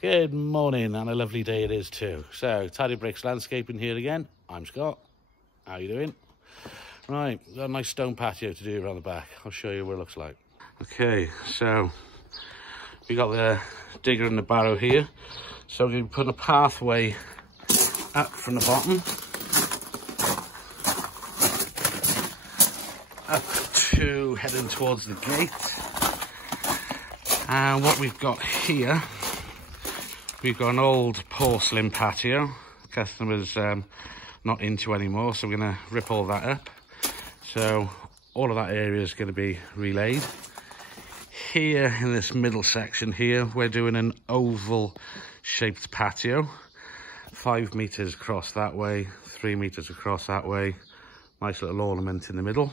Good morning, and a lovely day it is too. So, Tidy Bricks Landscaping here again. I'm Scott. How you doing? Right, got a nice stone patio to do around the back. I'll show you what it looks like. Okay, so we got the digger and the barrow here. So we're going to be putting a pathway up from the bottom up to heading towards the gate. And what we've got here, we've got an old porcelain patio. Customer's not into anymore, so we're going to rip all that up. So all of that area is going to be relaid. Here in this middle section here, we're doing an oval shaped patio. 5 meters across that way, 3 meters across that way. Nice little ornament in the middle.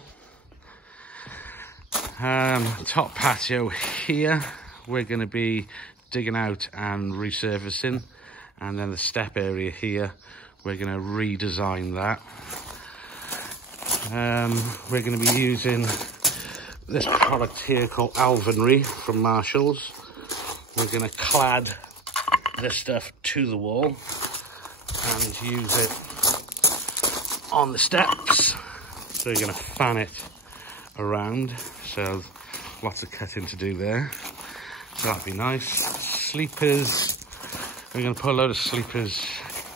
Top patio here, we're going to be digging out and resurfacing, and then the step area here, we're going to redesign that. We're going to be using this product here called Alvinry from Marshalls. We're going to clad this stuff to the wall and use it on the steps. So you're going to fan it around, so lots of cutting to do there. So that'd be nice. Sleepers, we're going to put a load of sleepers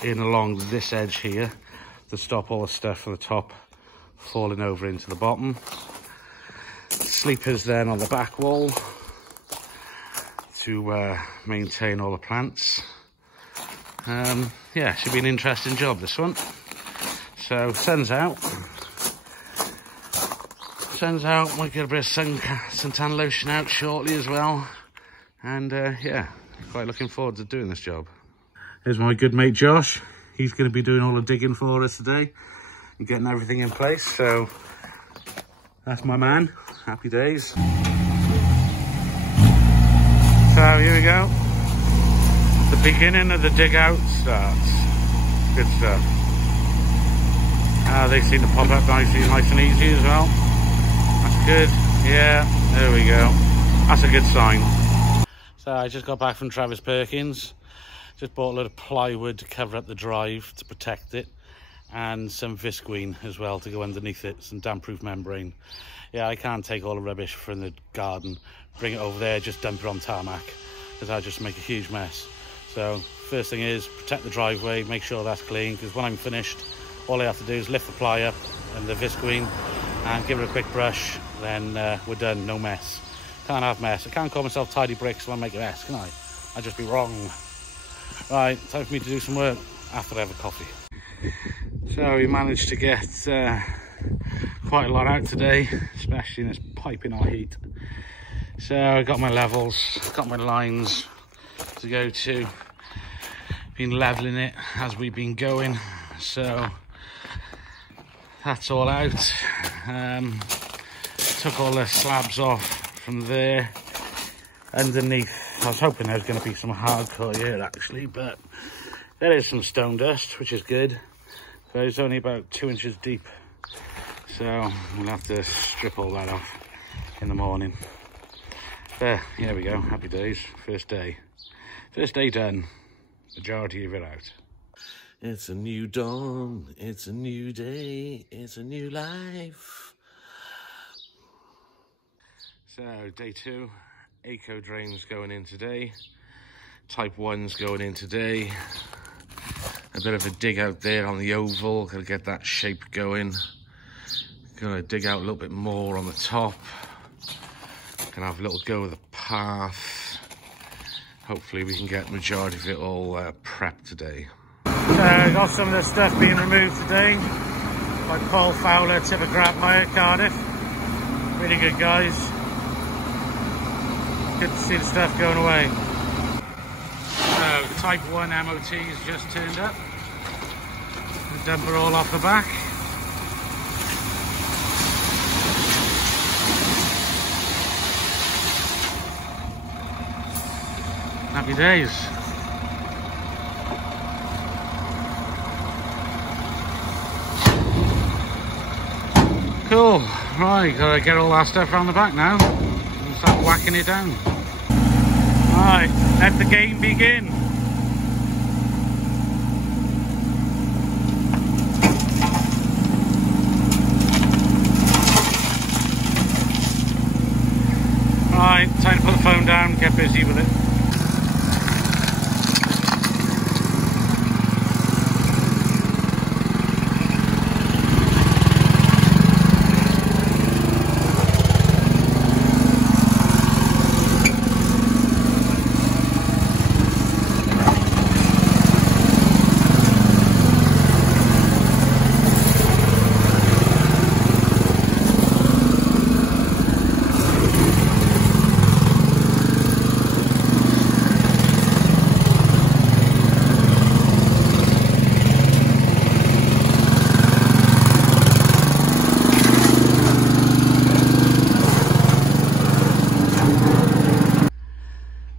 in along this edge here to stop all the stuff from the top falling over into the bottom. Sleepers then on the back wall to maintain all the plants. Yeah, should be an interesting job, this one. So sun's out. Sun's out, might get a bit of suntan lotion out shortly as well. And yeah, quite looking forward to doing this job. Here's my good mate Josh. He's going to be doing all the digging for us today and getting everything in place. So that's my man. Happy days. So here we go. The beginning of the dig out starts. Good stuff. They seem to pop up nice and easy as well. That's good. Yeah, there we go. That's a good sign. So I just got back from Travis Perkins. Just bought a load of plywood to cover up the drive to protect it, and some visqueen as well to go underneath it, some damp-proof membrane. Yeah, I can't take all the rubbish from the garden, bring it over there, just dump it on tarmac, because I'll just make a huge mess. So first thing is protect the driveway, make sure that's clean, because when I'm finished, all I have to do is lift the ply up and the visqueen and give it a quick brush, then we're done, no mess. Can't have mess. I can't call myself Tidy Bricks when I make a mess, can I? I'd just be wrong. Right, time for me to do some work after I have a coffee. So we managed to get quite a lot out today, especially in this piping hot heat. So I got my levels, got my lines to go to. Been leveling it as we've been going, so that's all out. Took all the slabs off from there. Underneath, I was hoping there was going to be some hardcore here actually, but there is some stone dust, which is good. So it's only about 2 inches deep, so we'll have to strip all that off in the morning. There, here we go, happy days, first day done, majority of it out. It's a new dawn, it's a new day, it's a new life. So day 2, eco drains going in today, type 1's going in today. A bit of a dig out there on the oval, gotta get that shape going. Gonna dig out a little bit more on the top. Gonna have a little go with the path. Hopefully we can get the majority of it all prepped today. So I got some of the stuff being removed today by Paul Fowler, Tipper Grabmeyer, Cardiff. Really good guys. Good to see the stuff going away. So type 1 MOT's just turned up. Dump it all off the back. Happy days. Cool. Right, gotta get all that stuff around the back now and start whacking it down. Right, let the game begin. busy with it.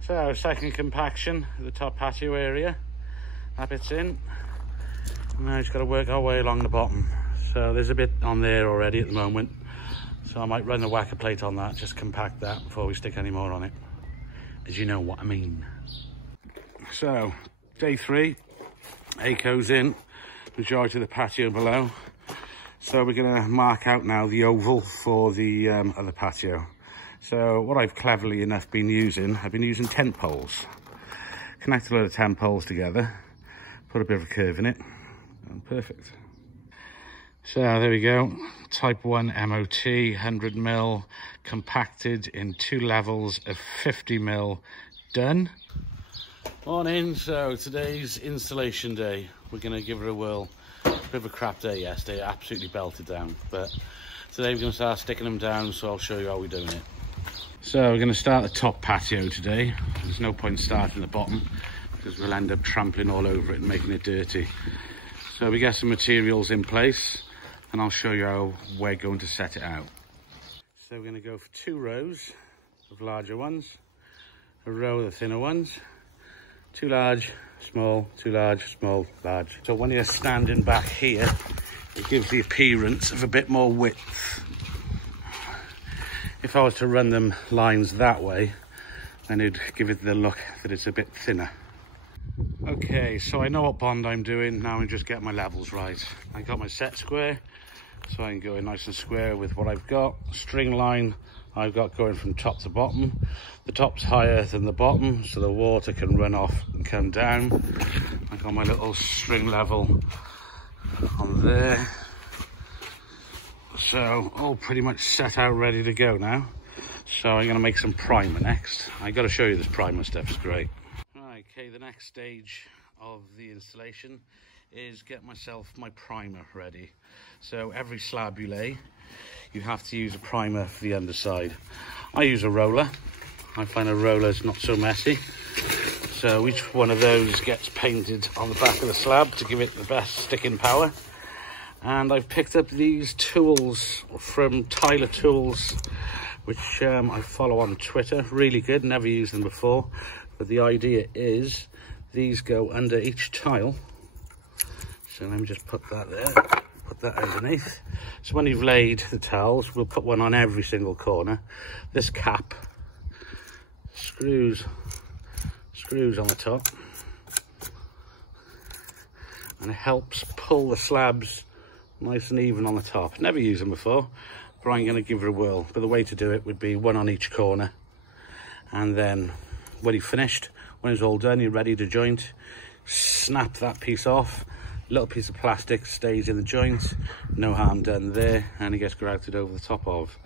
So second compaction of the top patio area, that bit's in. Now just got to work our way along the bottom. So there's a bit on there already at the moment, so I might run the whacker plate on that, just compact that before we stick any more on it, as you know what I mean. So day 3, ACO's in, majority of the patio below. So we're going to mark out now the oval for the other patio. So what I've cleverly enough been using, I've been using tent poles. Connect a load of tent poles together, put a bit of a curve in it, and perfect. So there we go, type 1 MOT, 100mm, compacted in 2 levels of 50mm, done. Morning, so today's installation day. We're going to give it a whirl. Bit of a crap day yesterday, absolutely belted down, but today we're going to start sticking them down, so I'll show you how we're doing it. So we're going to start the top patio today. There's no point starting the bottom because we'll end up trampling all over it and making it dirty. So we get some materials in place and I'll show you how we're going to set it out. So we're going to go for 2 rows of larger ones, a row of the thinner ones, 2 large, small, 2 large, small, large. So when you're standing back here, it gives the appearance of a bit more width. If I was to run them lines that way, then it'd give it the look that it's a bit thinner. Okay, so I know what bond I'm doing, now I'm just getting my levels right. I got my set square, so I can go in nice and square with what I've got. String line I've got going from top to bottom. The top's higher than the bottom, so the water can run off and come down. I've got my little string level on there. So all pretty much set out, ready to go now. So I'm going to make some primer next. I got to show you this primer stuff, it's great. Right, okay, the next stage of the installation is get myself my primer ready. So every slab you lay, you have to use a primer for the underside. I use a roller. I find a roller's not so messy. So each one of those gets painted on the back of the slab to give it the best sticking power. And I've picked up these tools from Tyler Tools, which I follow on Twitter. Really good, never used them before. But the idea is these go under each tile. So let me just put that there, put that underneath. So when you've laid the tiles, we'll put one on every single corner. This cap screws on the top. And it helps pull the slabs nice and even on the top. Never used them before, but I'm going to give it a whirl. But the way to do it would be one on each corner, and then when you've finished, when it's all done, you're ready to joint, snap that piece off. A little piece of plastic stays in the joint, no harm done there, and it gets grouted over the top of.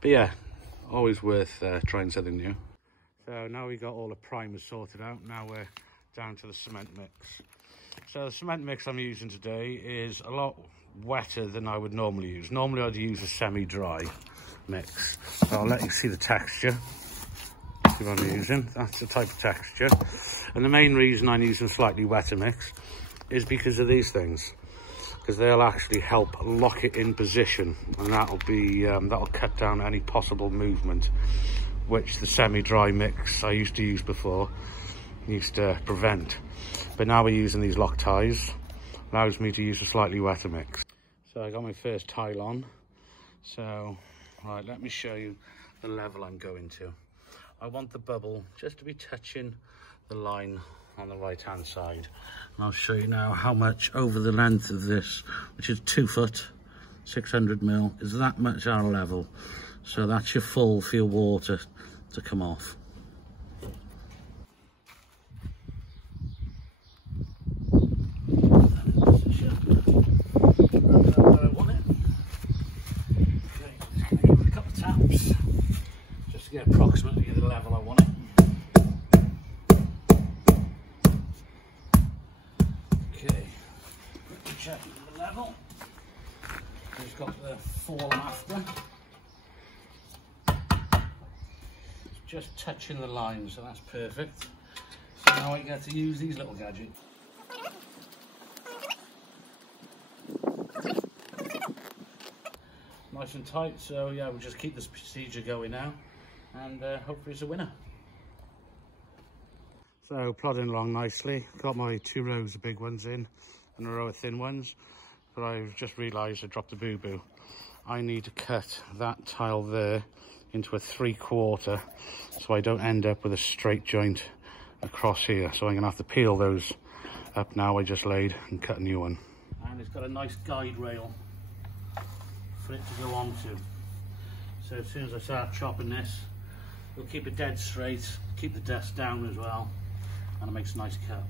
But yeah, always worth trying something new. So now we've got all the primers sorted out, now we're down to the cement mix. So the cement mix I'm using today is a lot wetter than I would normally use. Normally I'd use a semi-dry mix. So I'll let you see the texture. See what I'm using. That's the type of texture. And the main reason I'm using a slightly wetter mix is because of these things, because they'll actually help lock it in position, and that'll cut down any possible movement, which the semi-dry mix I used to use before used to prevent. But now we're using these lock ties, allows me to use a slightly wetter mix. So I got my first tile on. So, right, let me show you the level I'm going to. I want the bubble just to be touching the line on the right hand side. And I'll show you now how much over the length of this, which is 2 foot, 600mm, is that much out of level. So that's your full for your water to come off. level. It's got the fall after. It's just touching the line, so that's perfect. So now I get to use these little gadgets. Nice and tight, so yeah, we'll just keep this procedure going now, and hopefully it's a winner. So plodding along nicely, got my 2 rows of big ones in and a row of thin ones, but I've just realised I dropped a boo-boo. I need to cut that tile there into a 3/4 so I don't end up with a straight joint across here. So I'm going to have to peel those up now I just laid and cut a new one. And it's got a nice guide rail for it to go onto. So as soon as I start chopping this, we'll keep it dead straight, keep the dust down as well, and it makes a nice cut.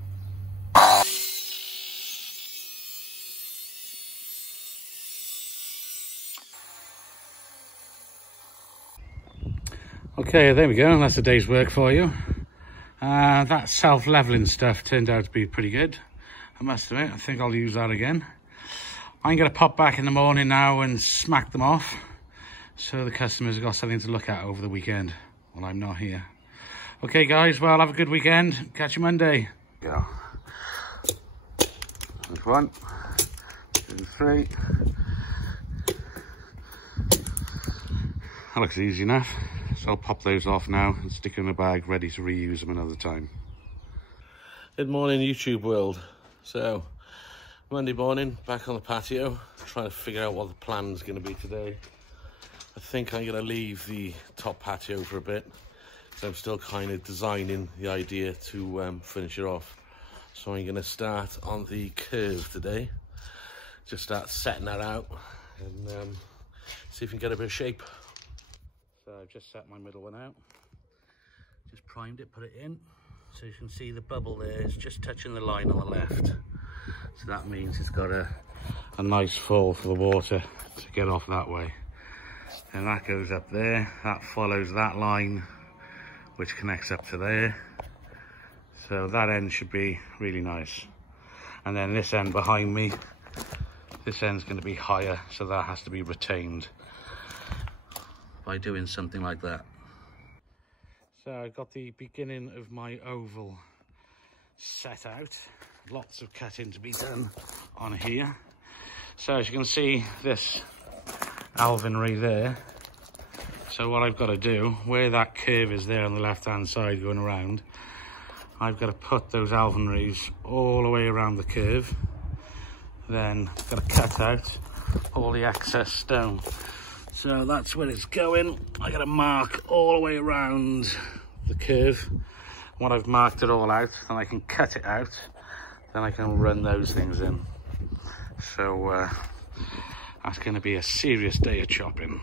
Okay, there we go, that's a day's work for you. That self-leveling stuff turned out to be pretty good, I must admit. I think I'll use that again. I'm going to pop back in the morning now and smack them off, so the customers have got something to look at over the weekend while I'm not here. Okay guys, well, have a good weekend. Catch you Monday. Go. There's 1, 2, 3. That looks easy enough. So I'll pop those off now and stick them in a bag, ready to reuse them another time. Good morning, YouTube world. So, Monday morning, back on the patio, trying to figure out what the plan's going to be today. I think I'm going to leave the top patio for a bit, so I'm still kind of designing the idea to finish it off. So I'm going to start on the curve today, just start setting that out and see if we can get a bit of shape. So I've just set my middle one out, just primed it, put it in, so you can see the bubble there is just touching the line on the left. So that means it's got a nice fall for the water to get off that way. And that goes up there, that follows that line, which connects up to there. So that end should be really nice. And then this end behind me, this end's going to be higher, so that has to be retained by doing something like that. So I got the beginning of my oval set out. Lots of cutting to be done on here. So as you can see, this alvinry there. So what I've got to do, where that curve is there on the left hand side going around, I've got to put those alvinries all the way around the curve. Then I've got to cut out all the excess stone. So that's where it's going. I got to mark all the way around the curve. When I've marked it all out, then I can cut it out. Then I can run those things in. So that's going to be a serious day of chopping.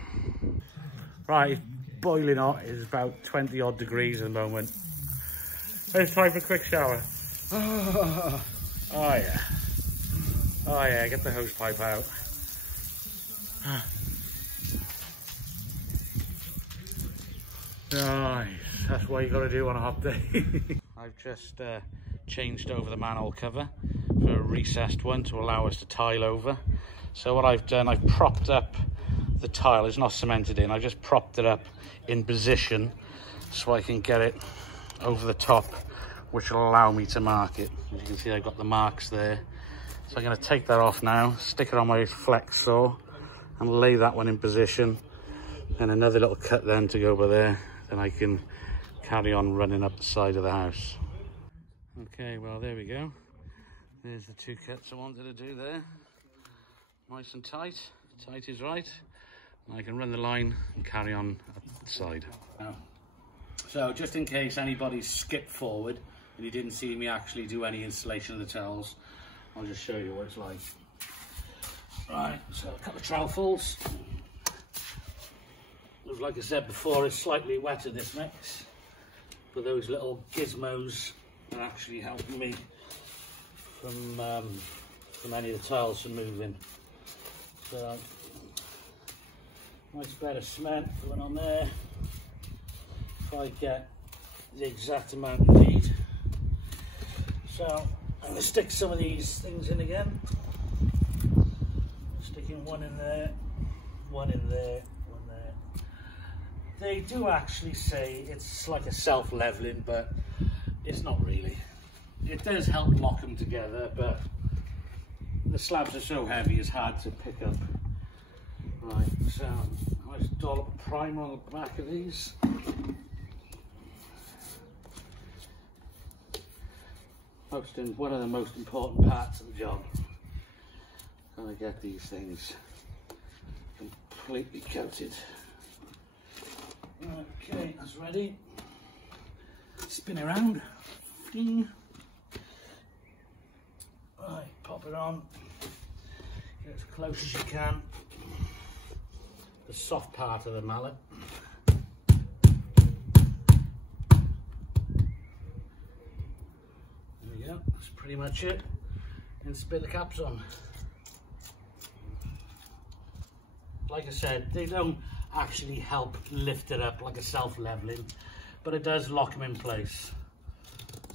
Right, boiling hot. It's about 20 odd degrees at the moment. It's time for a quick shower. Oh yeah. Oh yeah, get the hose pipe out. Nice, that's what you got to do on a hot day. I've just changed over the manhole cover for a recessed one to allow us to tile over. So what I've done, I've propped up the tile. It's not cemented in, I just propped it up in position so I can get it over the top, which will allow me to mark it. As you can see, I've got the marks there. So I'm going to take that off now, stick it on my flex saw and lay that one in position. And another little cut then to go over there. Then I can carry on running up the side of the house. Okay, well, there we go. There's the 2 cuts I wanted to do there. Nice and tight. Tight is right. And I can run the line and carry on up the side. So just in case anybody skipped forward and you didn't see me actually do any installation of the towels, I'll just show you what it's like. Right, so a couple of trowels. Like I said before, it's slightly wetter, this mix, but those little gizmos are actually helping me from any of the tiles from moving. So nice bed of cement going on there. If I get the exact amount you need. So I'm going to stick some of these things in again. sticking one in there, one in there, one there. They do actually say it's like a self-leveling, but it's not really. It does help lock them together, but the slabs are so heavy it's hard to pick up. Right, so I just dollop primer on the back of these. One of the most important parts of the job. Gotta get these things completely coated. Okay, that's ready. Spin around. Ding. Right, pop it on. Get as close as you can. The soft part of the mallet. There we go, that's pretty much it. And spin the caps on. Like I said, they don't actually help lift it up like a self-leveling, but it does lock them in place.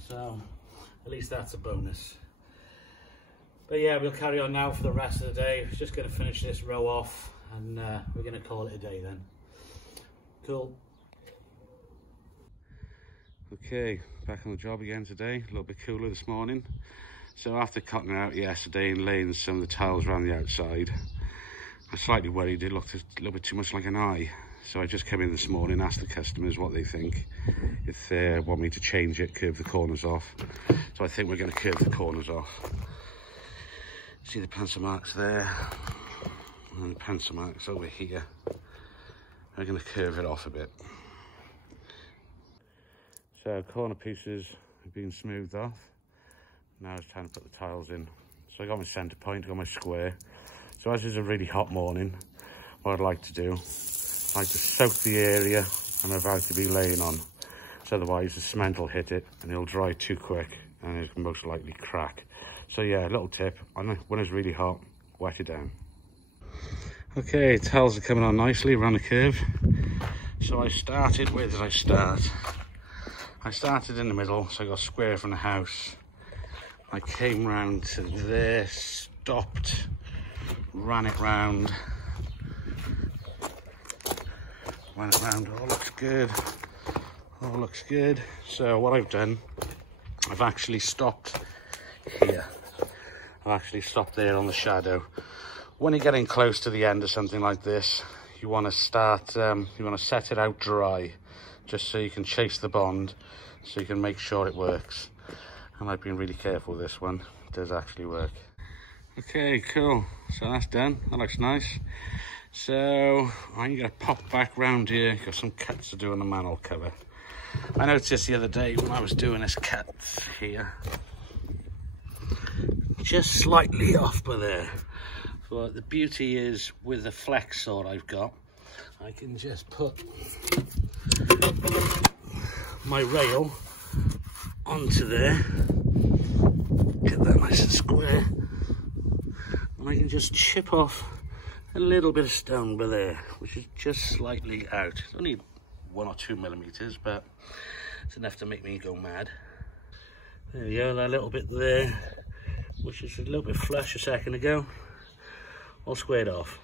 So at least that's a bonus. But yeah, we'll carry on now for the rest of the day. Just going to finish this row off, and we're going to call it a day then. Cool. Okay, back on the job again today. A little bit cooler this morning. So after cutting it out yesterday and laying some of the tiles around the outside, I'm slightly worried it looked a little bit too much like an eye. So I just came in this morning, asked the customers what they think, if they want me to change it, curve the corners off. So I think we're going to curve the corners off. See the pencil marks there, and the pencil marks over here. I'm going to curve it off a bit. So corner pieces have been smoothed off. Now it's time to put the tiles in. So I got my centre point, got my square. So as it's a really hot morning, what I'd like to do, I like to soak the area I'm about to be laying on. So otherwise the cement will hit it and it'll dry too quick and it can most likely crack. So yeah, a little tip, when it's really hot, wet it down. Okay, tiles are coming on nicely around the curve. So where did I start? I started in the middle, so I got square from the house. I came round to there, stopped, ran it round. All looks good. All looks good. So what I've done, I've actually stopped here. I've actually stopped there on the shadow. When you're getting close to the end of something like this, you want to set it out dry, just so you can chase the bond, so you can make sure it works. And I've been really careful with this one. It does actually work. Okay, cool. So that's done. That looks nice. So I'm gonna pop back round here. Got some cuts to do on the manhole cover. I noticed the other day when I was doing this cut here, just slightly off by there. But the beauty is with the flex saw I've got, I can just put my rail onto there, get that nice and square, and I can just chip off a little bit of stone by there, which is just slightly out. It's only 1 or 2 millimeters, but it's enough to make me go mad. There we go, that little bit there, which is a little bit flush a second ago, all squared off.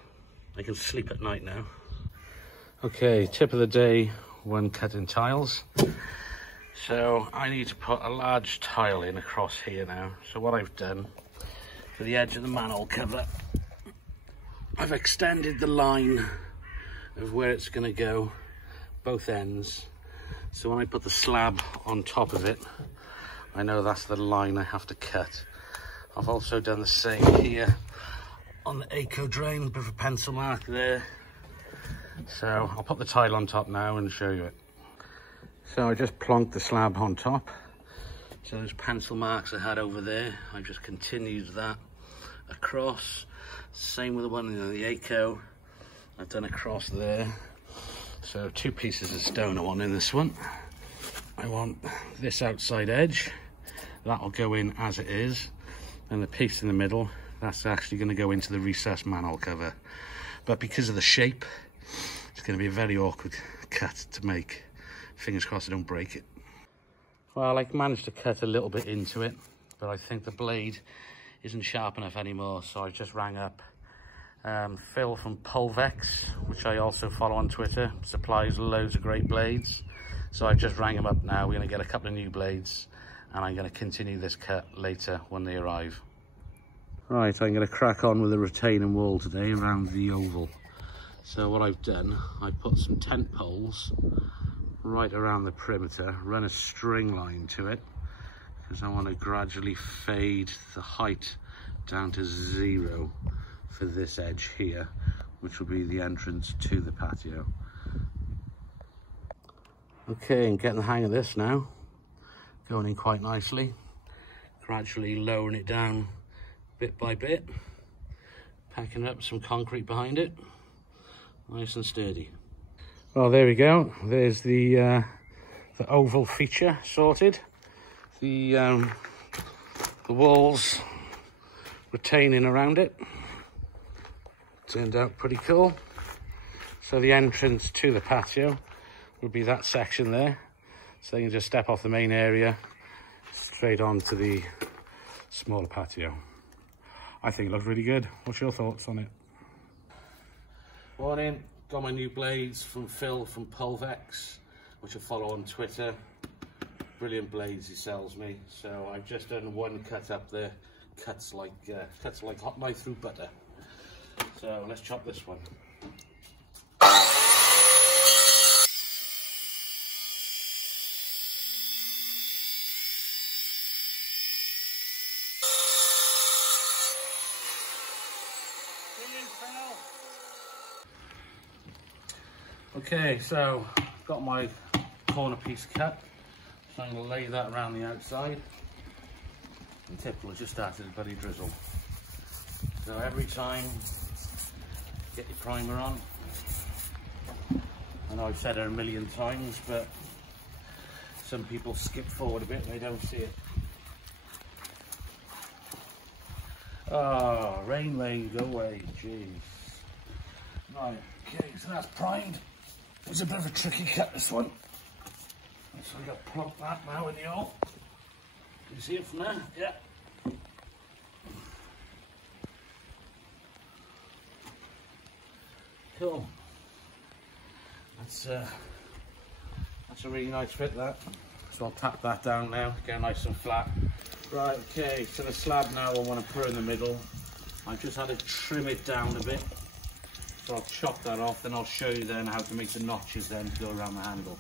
I can sleep at night now. Okay, tip of the day when cutting tiles. So I need to put a large tile in across here now. So what I've done for the edge of the manhole cover, I've extended the line of where it's going to go, both ends. So when I put the slab on top of it, I know that's the line I have to cut. I've also done the same here on the eco drain, a bit of a pencil mark there. So I'll put the tile on top now and show you it. So I just plonked the slab on top. So those pencil marks I had over there, I just continued that across. Same with the one in the eco, I've done across there. So 2 pieces of stone I want in this one. I want this outside edge, that'll go in as it is. And the piece in the middle, that's actually going to go into the recessed manhole cover. But because of the shape, it's going to be a very awkward cut to make. Fingers crossed I don't break it. Well, I managed to cut a little bit into it, but I think the blade isn't sharp enough anymore, so I just rang up Phil from Pulvex, which I also follow on Twitter, supplies loads of great blades. So I just rang him up now. We're going to get a couple of new blades and I'm going to continue this cut later when they arrive. Right, I'm going to crack on with the retaining wall today around the oval. So what I've done, I put some tent poles right around the perimeter, run a string line to it because I want to gradually fade the height down to 0 for this edge here, which will be the entrance to the patio. Okay, and getting the hang of this now. Going in quite nicely. Gradually lowering it down bit by bit. Packing up some concrete behind it. Nice and sturdy. Well, there we go. There's the oval feature sorted. The walls retaining around it. Turned out pretty cool. So the entrance to the patio would be that section there. So you can just step off the main area straight onto the smaller patio. I think it looks really good. What's your thoughts on it? Morning, got my new blades from Phil from Pulvex, which I follow on Twitter. Brilliant blades he sells me. So I've just done one cut up there, cuts like hot knife through butter. So let's chop this one. Okay, so got my corner piece cut, so I'm going to lay that around the outside. And typical, just started a bloody drizzle. So every time, get your primer on. I know I've said it a million times, but some people skip forward a bit and they don't see it. Oh, rain, go away, jeez. Right, okay, so that's primed. It's a bit of a tricky cut, this one. So I've got to plop that now in the hole. Can you see it from there? Yeah. Cool. That's a really nice fit, that. So I'll tap that down now, get nice and flat. Right, okay, so the slab now I want to put in the middle. I've just had to trim it down a bit. So I'll chop that off, then I'll show you then how to make the notches then to go around the handle.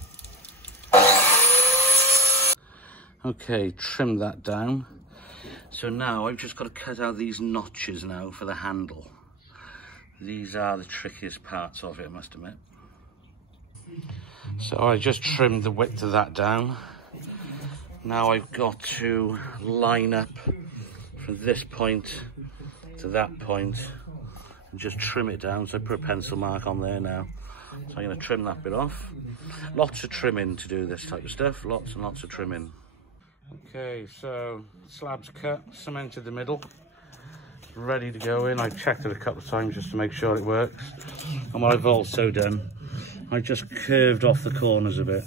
Okay, trim that down. So now I've just got to cut out these notches now for the handle. These are the trickiest parts of it, I must admit. So I just trimmed the width of that down. Now I've got to line up from this point to that point and just trim it down. So I put a pencil mark on there now. So I'm going to trim that bit off. Lots of trimming to do this type of stuff. Lots and lots of trimming. Okay, so slab's cut, cemented the middle. Ready to go in. I've checked it a couple of times just to make sure it works. And what I've also done, I just curved off the corners a bit.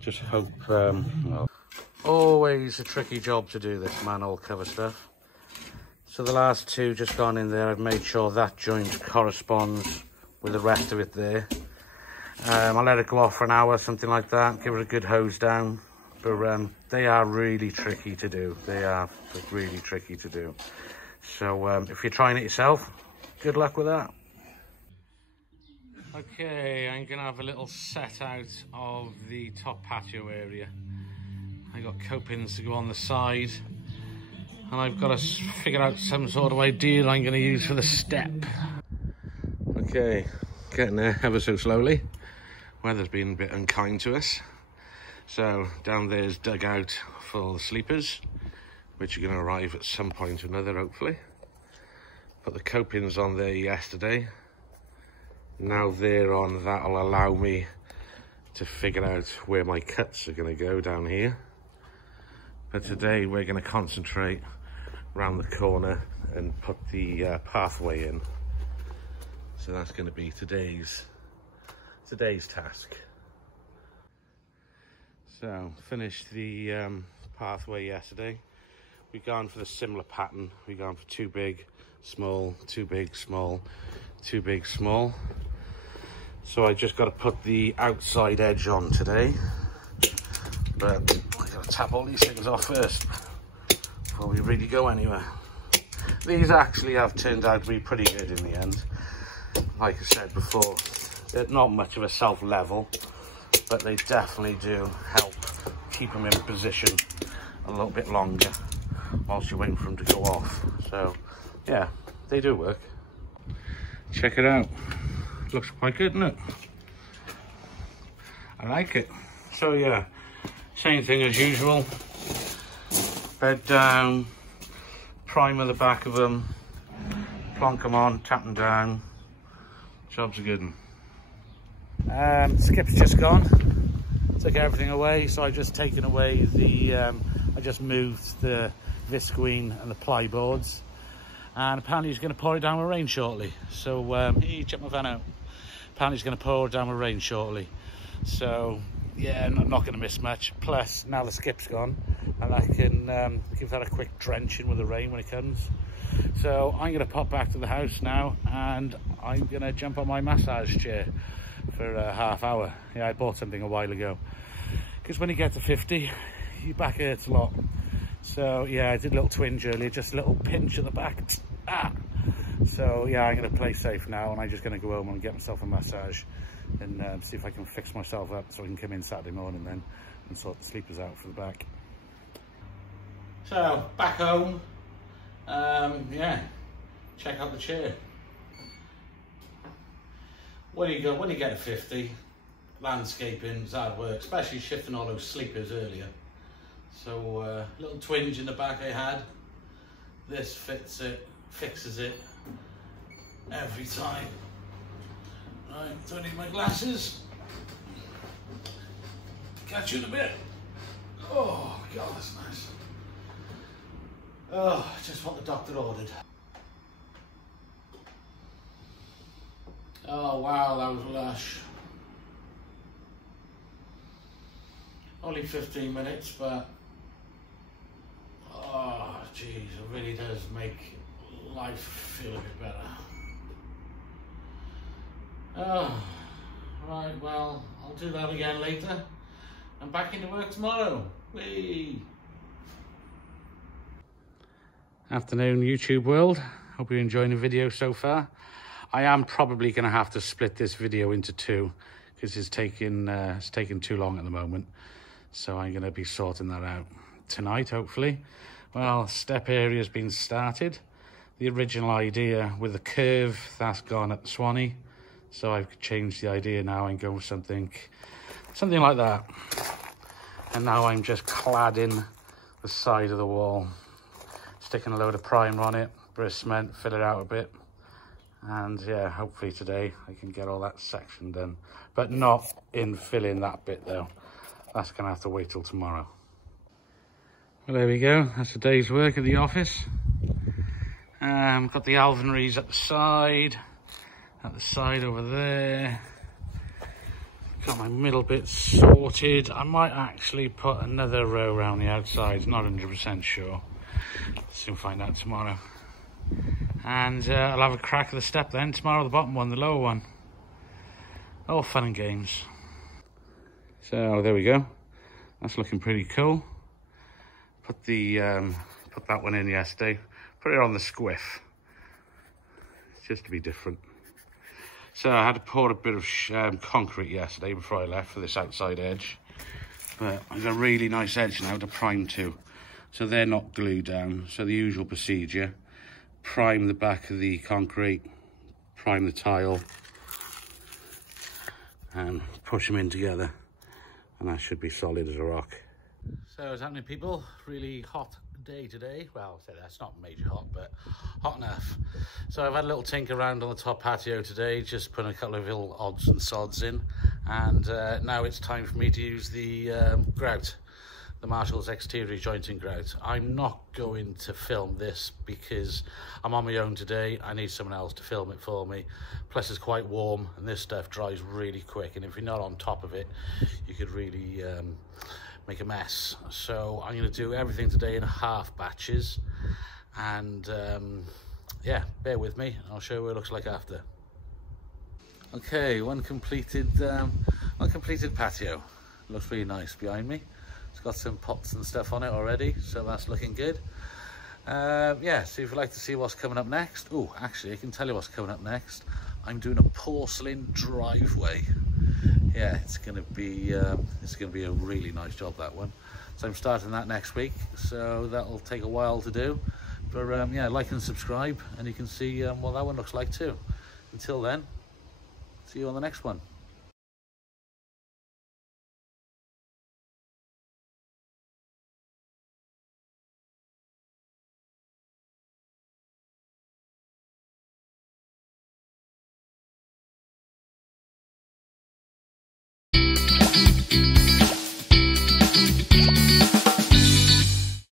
Just hope, well, always a tricky job to do this manhole cover stuff. So the last two just gone in there. I've made sure that joint corresponds with the rest of it there. I'll let it go off for an hour, something like that. Give it a good hose down. But they are really tricky to do. They are really tricky to do. So if you're trying it yourself, good luck with that. Okay, I'm gonna have a little set out of the top patio area. I got copings to go on the side, and I've got to figure out some sort of idea I'm gonna use for the step. Okay, getting there ever so slowly. Weather's been a bit unkind to us. So down there's dug out for the sleepers, which are going to arrive at some point or another, hopefully. Put the copings on there yesterday. Now they're on, that'll allow me to figure out where my cuts are going to go down here. But today we're going to concentrate around the corner and put the pathway in. So that's going to be today's task. So finished the pathway yesterday. We've gone for the similar pattern. We've gone for 2 big small, too big, small, too big, small. So I just got to put the outside edge on today, but I got to tap all these things off first before we really go anywhere. These actually have turned out to be pretty good in the end. Like I said before, they're not much of a self-level, but they definitely do help keep them in position a little bit longer whilst you're waiting for them to go off. So yeah, they do work. Check it out. Looks quite good, doesn't it? I like it. So yeah, same thing as usual. Bed down, primer the back of them, plonk them on, tap them down. Job's a good one. Skip's just gone. Took everything away, so I've just taken away the, I just moved the visqueen and the ply boards. And apparently he's going to pour it down with rain shortly. So, check my van out. Apparently he's going to pour it down with rain shortly. So, yeah, I'm not going to miss much. Plus, now the skip's gone, and I can give that a quick drenching with the rain when it comes. So, I'm going to pop back to the house now, and I'm going to jump on my massage chair for a half hour. Yeah, I bought something a while ago. Because when you get to 50, your back hurts a lot. So, yeah, I did a little twinge earlier, just a little pinch at the back. Ah! So, yeah, I'm going to play safe now, and I'm just going to go home and get myself a massage and see if I can fix myself up so I can come in Saturday morning then and sort the sleepers out for the back. So, back home. Yeah, check out the chair. When you get to 50, landscaping's hard work, especially shifting all those sleepers earlier. So, little twinge in the back I had. This fits it, fixes it every time. Right, don't need my glasses. Catch you in a bit. Oh, God, that's nice. Oh, just what the doctor ordered. Oh, wow, that was lush. Only 15 minutes, but oh, geez, it really does make life feel a bit better. Oh, right, well, I'll do that again later. I'm back into work tomorrow. Whee! Afternoon, YouTube world. Hope you're enjoying the video so far. I am probably going to have to split this video into two because it's taking too long at the moment. So I'm going to be sorting that out tonight, hopefully. Well, step area has been started. The original idea with the curve, that's gone at the Swanee. So I've changed the idea now and go with something like that. And now I'm just cladding the side of the wall, sticking a load of primer on it, bit of cement, fill it out a bit. And yeah, hopefully today I can get all that section done, but not in filling that bit though. That's gonna have to wait till tomorrow. Well, there we go. That's a day's work at the office. Got the alvenaries at the side over there. Got my middle bit sorted. I might actually put another row around the outside. Not 100% sure. Soon find out tomorrow. And I'll have a crack at the step then tomorrow, the bottom one, the lower one. All fun and games. So there we go. That's looking pretty cool. Put that one in yesterday. Put it on the squiff, just to be different. So I had to pour a bit of concrete yesterday before I left for this outside edge. But there's a really nice edge now to prime to. So they're not glued down. So the usual procedure. Prime the back of the concrete, prime the tile, and push them in together, and that should be solid as a rock. So what's happening, people? Really hot day today. Well, that's not major hot, but hot enough. So I've had a little tinker around on the top patio today, just putting a couple of little odds and sods in, and now it's time for me to use the grout. The Marshall's exterior jointing grout. I'm not going to film this because I'm on my own today. I need someone else to film it for me. Plus it's quite warm and this stuff dries really quick, and if you're not on top of it, you could really make a mess. So I'm going to do everything today in half batches, and yeah, bear with me. I'll show you what it looks like after. Okay, one completed patio. Looks really nice behind me. It's got some pots and stuff on it already, so that's looking good. Yeah, so if you'd like to see what's coming up next, oh, actually, I can tell you what's coming up next. I'm doing a porcelain driveway. Yeah, it's gonna be a really nice job, that one. So I'm starting that next week, so that'll take a while to do. But yeah, like and subscribe, and you can see what that one looks like too. Until then, see you on the next one.